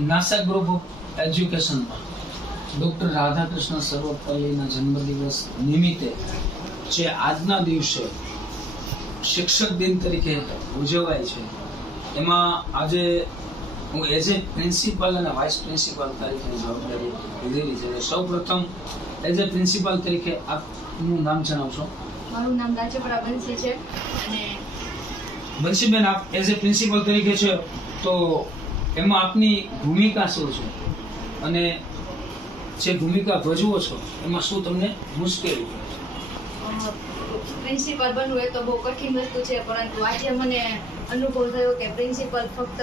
NASA group of એજ્યુકેશનમાં doctor Radhakrishna સર્વપલ્લીના જન્મદિવસ નિમિત્તે જે આજના દિવસે શિક્ષક દિન તરીકે ઉજવાય છે, એમાં આજે હું એઝ એ પ્રિન્સિપાલ અને વાઇસ પ્રિન્સિપાલ તરીકે જવાબદારી લીધેલી છે. સૌપ્રથમ એઝ એ પ્રિન્સિપાલ તરીકે આપનું નામ જણાવશો? મારું નામ રાજપરા બંસી છે. અને બંસીબેન, આપ એઝ એ પ્રિન્સિપાલ તરીકે છે, તો એમાં આપની ભૂમિકા શું છે અને જે ભૂમિકા ભજવો છો એમાં શું તમને મુશ્કેલી? પ્રિન્સિપલ બનવું એ તો બહુ કઠિન વસ્તુ છે, પરંતુ આજે મને અનુભવ થયો કે પ્રિન્સિપલ ફક્ત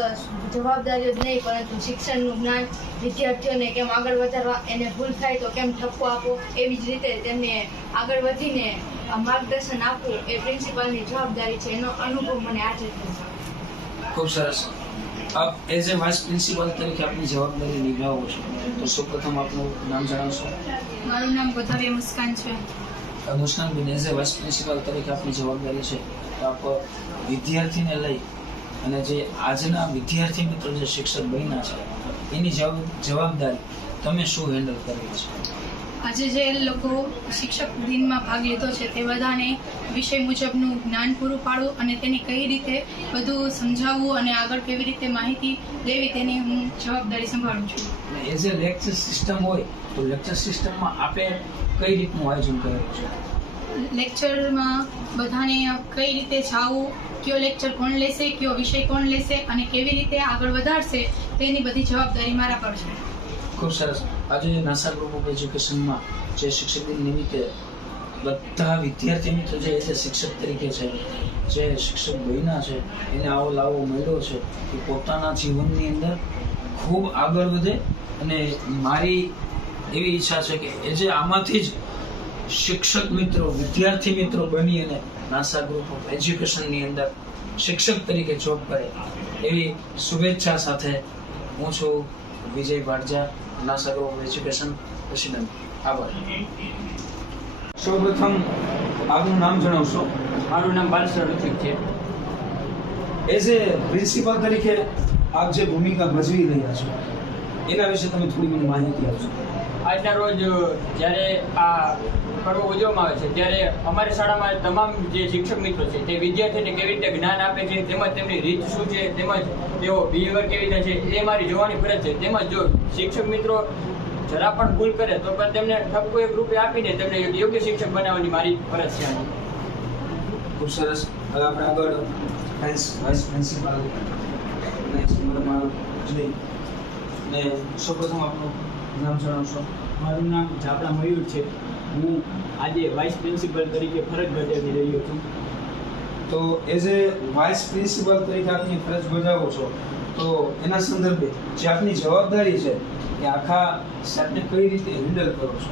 જવાબદારીઓ જ નહીં, પરંતુ શિક્ષણનું જ્ઞાન, વિદ્યાર્થીઓને કેમ આગળ વધારવા, એને ભૂલ થાય તો કેમ ઠપકો આપવો, એવી જ રીતે તેમને આગળ વધીને માર્ગદર્શન આપવું એ પ્રિન્સિપાલની જવાબદારી છે. એનો અનુભવ મને આજે થયો. ખૂબ સરસ. આપ એઝ એ વાઇસ પ્રિન્સિપાલ તરીકે આપની જવાબદારી નિભાવો છો, તો સૌપ્રથમ આપનું નામ જણાવશો? મારું નામ ગોધાવી મુસ્કાન છે. મુસ્કાનબેન, એઝ એ વાઇસ પ્રિન્સિપાલ તરીકે આપની જવાબદારી છે, તો આપ વિદ્યાર્થીને લઈ અને જે આજના વિદ્યાર્થી મિત્રો જે શિક્ષક બન્યા છે એની જવાબદારી તમે શું હેન્ડલ કરેલી છે? આજે જે લોકો શિક્ષક દિનમાં ભાગ લીધો છે તે બધાને વિષય મુજબનું જ્ઞાન પૂરું પાડવું અને તેની કઈ રીતે બધું સમજાવવું અને આગળ કેવી રીતે માહિતી લેવી તેની હું જવાબદારી સંભાળું છું. એઝ એ લેક્ચર સિસ્ટમ હોય તો લેક્ચર સિસ્ટમમાં આપે કઈ રીતનું આયોજન કરેલું છે? લેક્ચરમાં બધાને કઈ રીતે જાવું, કયો લેક્ચર કોણ લેશે, કયો વિષય કોણ લેશે અને કેવી રીતે આગળ વધારશે તેની બધી જવાબદારી મારા પર છે. ખૂબ સરસ. આજે નાસા ગ્રુપ ઓફ એજ્યુકેશનમાં જે શિક્ષક દિન નિમિત્તે બધા વિદ્યાર્થી મિત્રો જે શિક્ષક તરીકે છે, જે શિક્ષક બન્યા છે, એને આવો લાવો મળ્યો છે કે પોતાના જીવનની અંદર ખૂબ આગળ વધે. અને મારી એવી ઈચ્છા છે કે એ જે આમાંથી જ શિક્ષક મિત્રો, વિદ્યાર્થી મિત્રો બની અને નાસા ગ્રુપ ઓફ એજ્યુકેશનની અંદર શિક્ષક તરીકે જોબ કરે, એવી શુભેચ્છા સાથે હું છું Vijay Bhatja, Nasa group of education president. આભાર. સૌપ્રથમ આપનું નામ જણાવશો? મારું નામ બાલસર ઋતિક છે. એઝ એ પ્રિન્સિપાલ તરીકે આપ જે ભૂમિકા ભજવી રહ્યા છો એના વિશે તમે થોડી મને માહિતી આપશો? આજના રોજ જ્યારે આ પર્વ ઉજવવામાં આવે છે ત્યારે અમારી શાળામાં તમામ જે શિક્ષક મિત્રો છે તે વિદ્યાર્થીને કેવી રીતે જ્ઞાન આપે છે, તેમજ તેમની રીત શું છે, તેમજ તેઓ બિહેવિયર કેવી રીતે છે એ મારી જોવાની ફરજ છે. તેમજ જો શિક્ષક મિત્રો જરા પણ ભૂલ કરે તો પણ તેમને ઠપકો એક રૂપે આપીને તેમને યોગ્ય શિક્ષક બનાવવાની મારી ફરજ છે. ખૂબ સરસ. હવે આપણે આગળ વાઇસ પ્રિન્સિપાલ ને સૌપ્રથમ આપનું નામ જણાવશો? મારું નામ જાપડા મયુર છે. હું આજે વાઇસ પ્રિન્સિપલ તરીકે ફરજ બજાવી રહ્યો છું. તો એઝ એ વાઇસ પ્રિન્સિપલ તરીકે આપની ફરજ બજાવો છો, તો એના સંદર્ભે જે આપની જવાબદારી છે એ આખા સેટને કઈ રીતે હેન્ડલ કરો છો?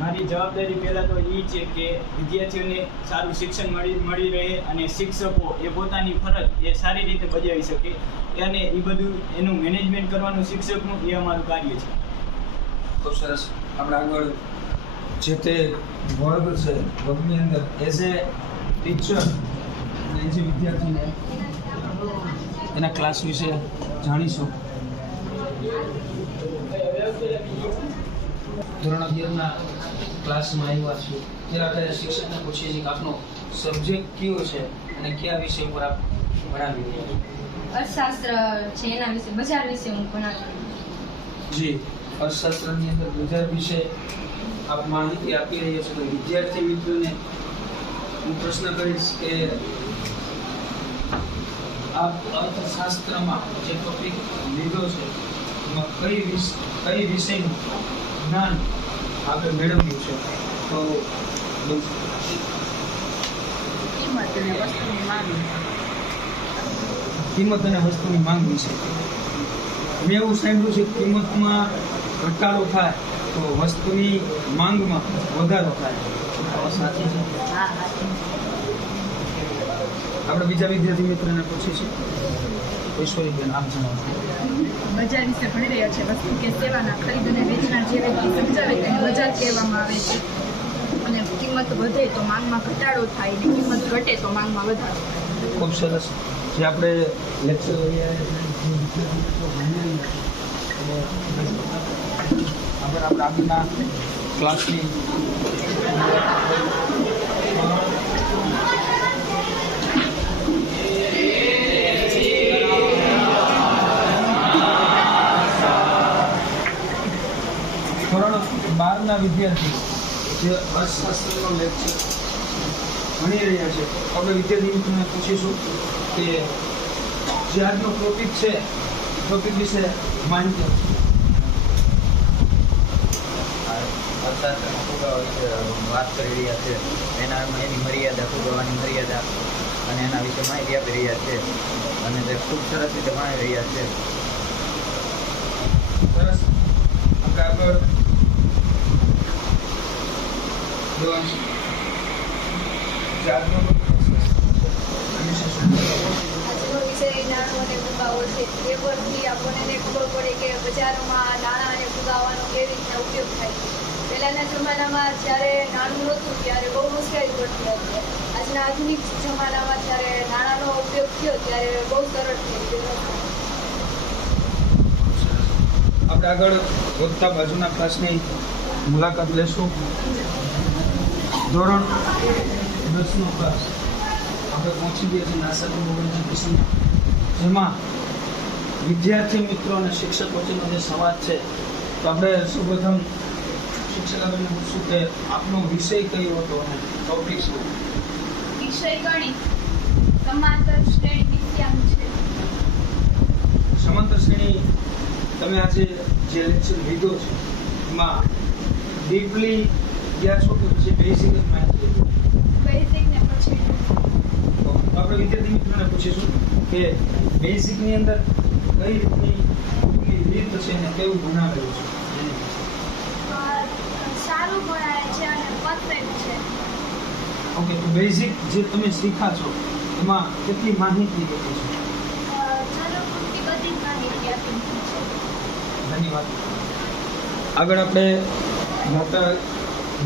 મારી જવાબદારી પહેલાં તો એ છે કે વિદ્યાર્થીઓને સારું શિક્ષણ મળી રહે અને શિક્ષકો એ પોતાની ફરજ એ સારી રીતે બજાવી શકે, અને એ બધું એનું મેનેજમેન્ટ કરવાનું શિક્ષકનું એ અમારું કાર્ય છે. ખૂબ સરસ. આપણે આગળ જે તે વર્ગ છે, વર્ગની અંદર એઝ એ ટીચર અને એઝ એ વિદ્યાર્થીને એના ક્લાસ વિશે જાણીશું. ધોરણ 11ના ક્લાસમાં આવ્યા છું ત્યારે આપણે શિક્ષકને પૂછીએ છીએ કે આપનો સબ્જેક્ટ કયો છે અને કયા વિષય પર આપ ભણાવી રહ્યા છો? અર્થશાસ્ત્ર છે, એના વિશે, બજાર વિશે હું ભણાવું. જી, અર્થશાસ્ત્રની અંદર બજાર વિશે આપ માહિતી આપી રહ્યા છો. તો વિદ્યાર્થી મિત્રોને હું પ્રશ્ન કરીશ કે આપ અર્થશાસ્ત્રમાં જે ટોપિક લીધો છે એમાં કઈ વિષયનું જ્ઞાન આપણે મેળવ્યું છે? તો કિંમત અને વસ્તુની માંગ વિશે. મેં એવું સાંભળ્યું છે કે કિંમતમાં ઘટાડો થાય તો વસ્તુની માંગમાં વધારો થાય. સાચી છે? આપણે બીજા વિદ્યાર્થી મિત્રોને પૂછીશું. ઈશ્વરીબેન, આપ જણાવો. બજાર વિશે ભણી રહ્યા છે. વસ્તુ કે સેવાના ખરીદ અને વેચાણ જે વ્યક્તિ સમજાવે તેને બજાર કહેવામાં આવે છે. અને કિંમત વધે તો માંગમાં ઘટાડો થાય અને કિંમત ઘટે તો માંગમાં વધારો થાય. ખૂબ સરસ. જે આપણે લેક્ચર અને આપણે આગળના ક્લાસની ધોરણ 12ના વિદ્યાર્થી જે અર્થશાસ્ત્રનો લેક્ચર ભણી રહ્યા છે આપણે વિદ્યાર્થી મિત્રોને પૂછીશું કે જે આજનો ટોપિક છે ટોપિક વિશે માહિતી અર્થશાસ્ત્રમાં ફુગાવો વિશે વાત કરી રહ્યા છે એની મર્યાદા ફુગાવાની મર્યાદા અને એના વિશે માહિતી આપી રહ્યા છે અને તે ખૂબ સરસ રીતે ભણાવી રહ્યા છે. સરસ આપણે આગળ જોવાનું જે આજનો આજનો વિષય નાણું અને ફુગાવો છે એ પરથી આપણને ખબર પડે કે બજારોમાં નાણાં અને ફુગાવાનો કેવી રીતના ઉપયોગ થાય છે. પહેલાંના જમાનામાં જ્યારે નાણું નહોતું ત્યારે બહુ મુશ્કેલી પડતી હતી. આજના આધુનિક જમાનામાં જ્યારે નાણાંનો ઉપયોગ થયો ત્યારે બહુ સરળ થઈ ગયું. આપણે આગળ વધતા બાજુના ક્લાસની મુલાકાત લેશું. ધોરણ 10નો ક્લાસ આપણે પહોંચી ગયા છીએ નાસાની મોબાઈલ એજ્યુકેશનમાં, જેમાં વિદ્યાર્થી મિત્રો અને શિક્ષક વચ્ચેનો જે સંવાદ છે તો આપણે સૌપ્રથમ શિક્ષકાબેનને પૂછશું કે આપનો વિષય કયો હતો અને ટોપિક શું? વિષય ગણિત, સમાંતર શ્રેણી વિજ્ઞાન છે. સમાંતર શ્રેણી તમે આજે જે લેક્ચર લીધો છે એમાં ડીપલી ગયા છો કે પછી બેઝિક જ માહિતી લીધી? બેઝિક ને પછી તો આપણે વિદ્યાર્થી મિત્રોને પૂછીશું કે બેઝિકની અંદર કઈ રીતની રીત છે અને કેવું ભણાવેલું છે? સારું ભણાય છે અને પરફેક્ટ છે. ઓકે, તો બેઝિક જે તમે શીખ્યા છો એમાં કેટલી માહિતી લીધી છે? જરૂર પૂરતી બધી જ માહિતી આપી દીધી છે. ધન્યવાદ. આગળ આપણે મોટા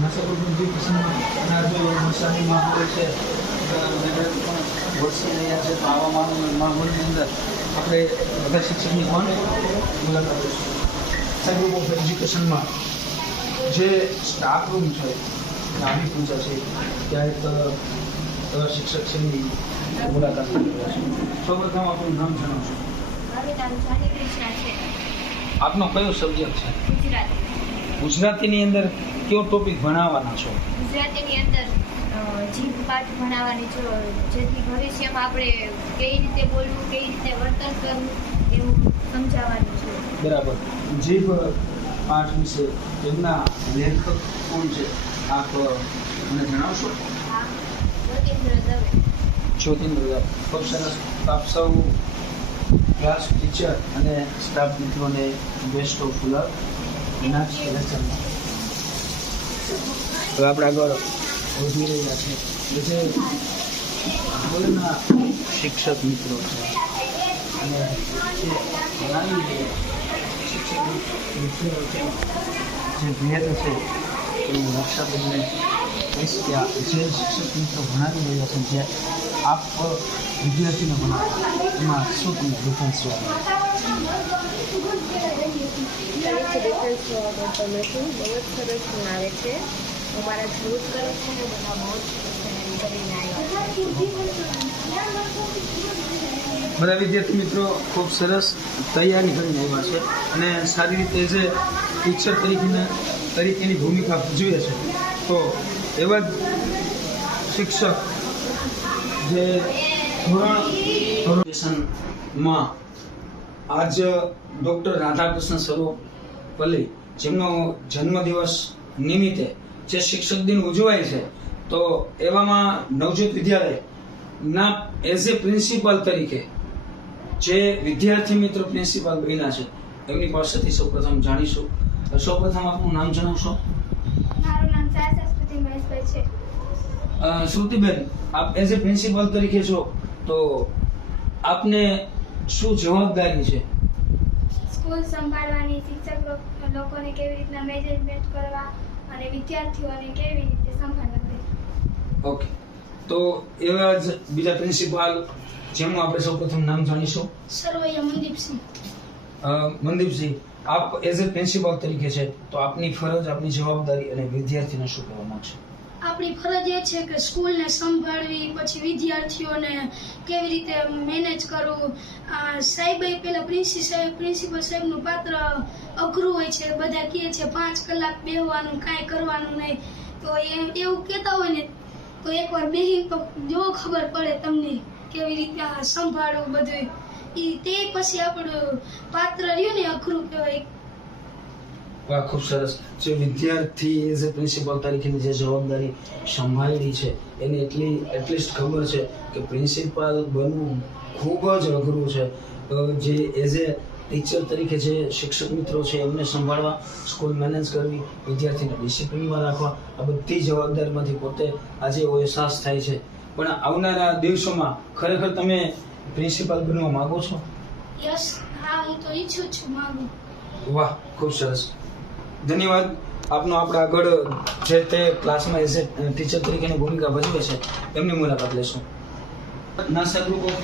નશાપુર એજ્યુકેશનમાં અને આજે વરસાદી માહોલ છે વરસી રહ્યા છે તો આવા માહોલની અંદર આપણે બધા શિક્ષકની પણ મુલાકાત લઈશું. ગ્રુપ ઓફ એજ્યુકેશનમાં જે સ્ટાફ રૂમ છે નાની પૂજા છે ત્યાં એક એવા શિક્ષક છે એની મુલાકાત લઈ રહ્યા છે. સૌપ્રથમ આપણું નામ જણાવશો? મારું નામ સાની કૃષ્ણા છે. આપનો કયો સબ્જેક્ટ છે? ગુજરાતી. ગુજરાતીની અંદર કયો ટોપિક ભણાવવાના છો? ગુજરાતીની અંદર જીભ પાઠ ભણાવવાની છો, જેથી ભવિષ્યમાં આપણે કઈ રીતે બોલવું, કઈ રીતે વર્તન કરવું એવું સમજાવવાનું છે. બરાબર. જીભ પાઠ વિશે એમના લેખક કોણ છે આપ મને જણાવશો? હા, જ્યોતિન્દ્ર દવે. જ્યોતિન્દ્ર દવે. ખૂબ સરસ. આપ સૌ ક્લાસ ટીચર અને સ્ટાફ મિત્રોને બેસ્ટ ઓફ લક એના લેક્ચરમાં. હવે આપણે આગળ વધી રહ્યા છે જે આગળના શિક્ષક મિત્રો છે અને જે ભણાવી રહ્યા શિક્ષક મિત્રો છે જે ભેદ છે એ રક્ષાબંધને કહીશ કે જે શિક્ષક મિત્રો ભણાવી રહ્યા છે જે આપ વિદ્યાર્થીને ભણાવો એમાં શું તમને ડિફરન્સ જોવા મળે? કંઈ ડિફરન્સ જોવા મળતો નથી. બહુ જ સરસ ભણાવે છે. અમારા ગ્રુપ કરે છે ને બધા બહુ જ કરીને આવ્યા. બધા વિદ્યાર્થી મિત્રો ખૂબ સરસ તૈયારી કરીને આવ્યા છે અને સારી રીતે જે ટીચર તરીકેની ભૂમિકા ભજવે છે. તો એવા જ શિક્ષક જે ધોરણ આજ ડૉક્ટર રાધાકૃષ્ણ સર્વપલ્લી જેમનો જન્મદિવસ નિમિત્તે જે શિક્ષક દિન ઉજવાય છે તો એવામાં નવજોત વિદ્યાલયના એઝ એ પ્રિન્સિપાલ તરીકે જે વિદ્યાર્થી મિત્રો પ્રિન્સિપાલ બન્યા છે એમની પાસેથી સૌપ્રથમ જાણીશું. સૌપ્રથમ આપનું નામ જણાવશો? મારું નામ શાસ્ત્રી મહેશભાઈ છે. શ્રુતિબેન, આપ એઝ એ પ્રિન્સિપાલ તરીકે છો તો આપને શું જવાબદારી છે? સ્કૂલ સંભાળવાની, શિક્ષક લોકોને કેવી રીતના મેનેજમેન્ટ કરવા અને વિદ્યાર્થીઓને કેવી રીતે સંભાળ રાખવી. ઓકે, તો એવા જ બીજા પ્રિન્સિપાલ જેમનું આપણે સૌપ્રથમ નામ જાણીશું. સરવૈયા મનદીપસિંહ. મનદીપસિંહ, આપ એઝ એ પ્રિન્સિપાલ તરીકે છે તો આપની ફરજ, આપની જવાબદારી અને વિદ્યાર્થીને શું કહેવા માંગશો? આપણી ફરજ એ છે કે સ્કૂલને સંભાળવી, પછી વિદ્યાર્થીઓને કેવી રીતે મેનેજ કરવું. સાહેબે પહેલાં પ્રિન્સિપલ સાહેબનું પાત્ર અઘરું હોય છે. બધા કહે છે 5 કલાક બેસવાનું, કાંઈ કરવાનું નહીં. તો એવું કહેતા હોય ને તો એકવાર બેહીને તો જો ખબર પડે તમને કેવી રીતે આ સંભાળવું બધું. તે પછી આપણું પાત્ર રહ્યું ને અઘરું કહેવાય. વાહ, ખૂબ સરસ. જે વિદ્યાર્થી એઝ એ પ્રિન્સિપાલ તરીકેની જે જવાબદારી સંભાળી છે એની એટલીસ્ટ ખબર છે કે પ્રિન્સિપાલ બનવું ખૂબ જ અઘરું છે. જે એઝ એ ટીચર તરીકે જે શિક્ષક મિત્રો છે એમને સંભાળવા, સ્કૂલ મેનેજ કરવી, વિદ્યાર્થીને ડિસિપ્લિનમાં રાખવા, આ બધી જવાબદારીમાંથી પોતે આજે એવો અહેસાસ થાય છે. પણ આવનારા દિવસોમાં ખરેખર તમે પ્રિન્સિપાલ બનવા માંગો છો? યસ, હા, હું તો ઈચ્છું છું, માગું. વાહ, ખૂબ સરસ. ધન્યવાદ. આપનો આપણે આગળ જે તે ક્લાસમાં એઝ એ ટીચર તરીકેની ભૂમિકા ભજવે છે એમની મુલાકાત લેશું. નાસા ગ્રુપ ઓફ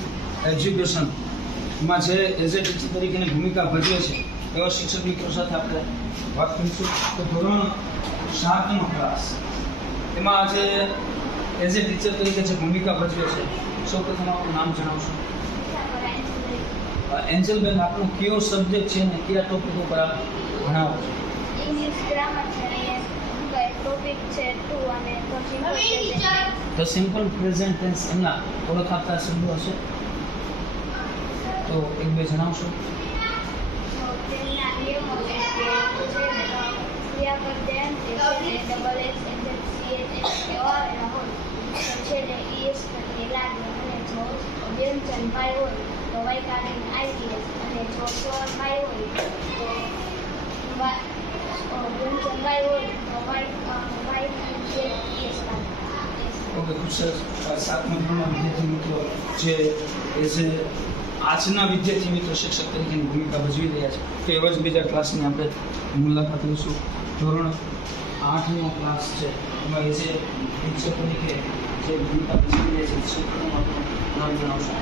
એજ્યુકેશનમાં જે એઝ એ ટીચર તરીકેની ભૂમિકા ભજવે છે એવા શિક્ષક મિત્રો સાથે આપણે વાત કરીશું. તો ધોરણ 7નો ક્લાસ, એમાં આજે એઝ એ ટીચર તરીકે જે ભૂમિકા ભજવે છે, સૌપ્રથમ આપનું નામ જણાવશો? એન્જલબેન, આપનો કયો સબ્જેક્ટ છે અને કયા ટોપિક ઉપર આપ ભણાવો છો? ઇંગ્લિશ ગ્રામર છે અને ટોપિક છે 2 અને તો સિમ્પલ પ્રેઝન્ટ ટેન્સ એમના ઓળખાતા શબ્દો હશે તો એક બે જણાવશો? તેમના નિયમો છે કે ક્રિયાપદ ધ્યાન છે ડબલ એસ એન્ડ CH એ આવેલા હોય તો છેલ્લે ES કરતી લાગે અને જો વ્યંજન ભાઈ હોય તો વૈકાલિક IES અને જો સ્વર ભાઈ હોય તો વ્યંજન ભાઈ હોય તો ES લાગે. ઓકે, ખૂબ સરસ. 7મા ધોરણના વિદ્યાર્થી મિત્રો જે એઝ એ આજના વિદ્યાર્થી મિત્રો શિક્ષક તરીકેની ભૂમિકા ભજવી રહ્યા છે તો એવા જ બીજા ક્લાસની આપણે મુલાકાત લઈશું. ધોરણ 8નો ક્લાસ છે એમાં એઝ એ ટીચર તરીકે જે ભૂમિકા ભજવી રહ્યા છે શિક્ષકનું આપણું નામ જણાવશો?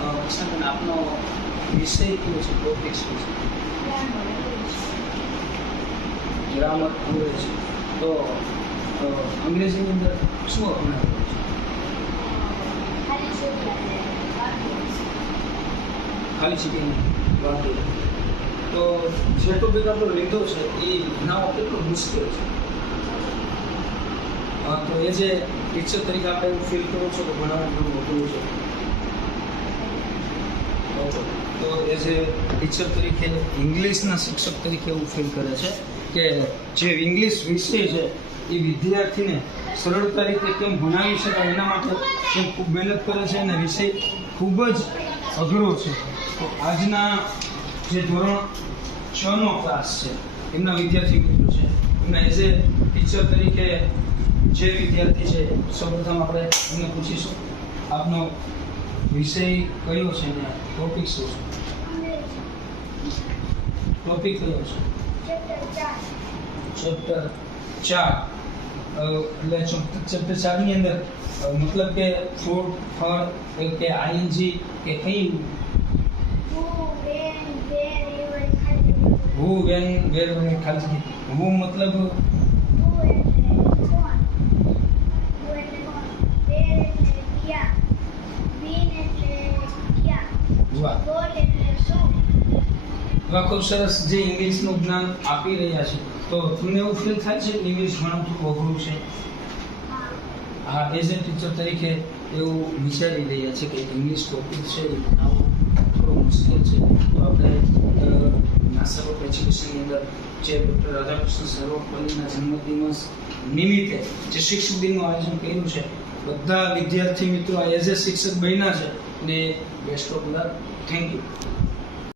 અક્ષરબેન, આપનો વિષય કયો છે, ટોપિક શું છે? ગ્રામર, અંગ્રેજી. તો અંગ્રેજીની અંદર શું અપનાવ્યું છે? ખાલી સિટીની વાત કરીએ તો જે ટોપિક આપણો લીધો છે એ ભણાવવો કેટલો મુશ્કેલ છે? તો એ જે ટીચર તરીકે આપણે એવું ફીલ કરો છો કે ભણાવવાનું ઘણું અઘરું છે? તો એ જે ટીચર તરીકે, ઇંગ્લિશના શિક્ષક તરીકે એવું ફીલ કરે છે કે જે ઇંગ્લિશ વિષય છે એ વિદ્યાર્થીને સરળતા રીતે કેમ ભણાવી શકાય એના માટે તે ખૂબ મહેનત કરે છે અને વિષય ખૂબ જ અઘરો છે. તો આજના જે ધોરણ 6નો ક્લાસ છે એમના વિદ્યાર્થી મિત્રો છે એમના એઝ એ ટીચર તરીકે જે વિદ્યાર્થી છે સૌપ્રથમ આપણે એમને પૂછીશું આપનો વિષય કયો છે ને ટોપિક શું છે? ટોપિક કયો છે? ચેપ્ટર 4. એટલે ચેપ્ટર 4ની અંદર મતલબ કે ફ્રૂટ, ફળ કે ING કે કઈ? હુ, વેન, વેર અને ખાલી. હુ મતલબ વાહ, ખૂબ સરસ. જે ઇંગ્લિશનું જ્ઞાન આપી રહ્યા છે તો તમને એવું ફીલ થાય છે કે ઇંગ્લિશ ભણાવતું અઘરું છે? હા, એઝ એ ટીચર તરીકે એવું વિચારી રહ્યા છે કે ઇંગ્લિશ ટોપિક છે એ ભણાવવું થોડું મુશ્કેલ છે. તો આપણે નાસા ગ્રુપ એજ્યુકેશનની અંદર જે ડૉક્ટર રાધાકૃષ્ણ સર્વપલ્લીના જન્મદિવસ નિમિત્તે જે શિક્ષક દિનનું આયોજન કર્યું છે, બધા વિદ્યાર્થી મિત્રો એઝ એ શિક્ષક બન્યા છે અને best of luck. Thank you.